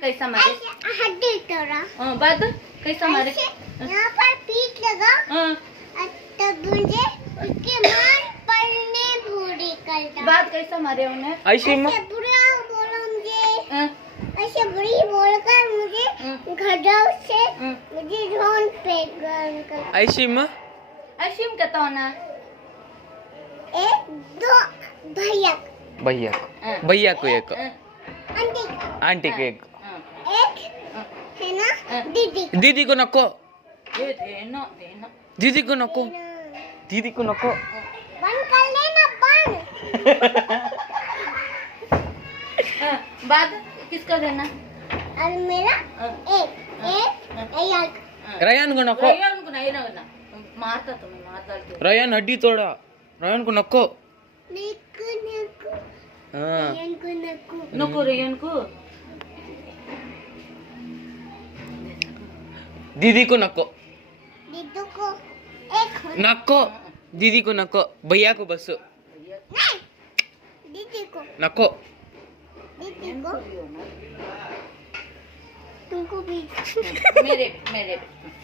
कैसा मारे? हड्डी तोड़ा। बाद कैसा मारे? यहाँ पर पीठ लगा हाँ, तब मुझे उसके मार पड़ने पूरी करता। बाद कैसा मारे उन्हें? ऐसे ऐसे बुरा बोला मुझे, हाँ, ऐसे बुरी बोलकर मुझे घड़ों से मुझे ढोल पे गरम कर। ऐसे में अशीम कहता हो ना? एक दो भैया भैया हाँ, भैया को एक हाँ, आंटी आंटी को एक हाँ, एक है ना दीदी दीदी को नको देना देना। दीदी को नको दीदी को नको बंद कर लेना बंद। हाँ, बाद किसका देना? और मेरा हाँ, एक एक एक रयान को नको रैयान को नहीं ना मारता तुम्हें मार डालते। रयान हड्डी तोड़ा रयान को नको नको नको हाँ नको नको नको रैयान को। दीदी को नको दीदू को एक नको दीदी को नको भैया को बस नहीं दीदी को नको दीदी को तुमको भी मेरे मेरे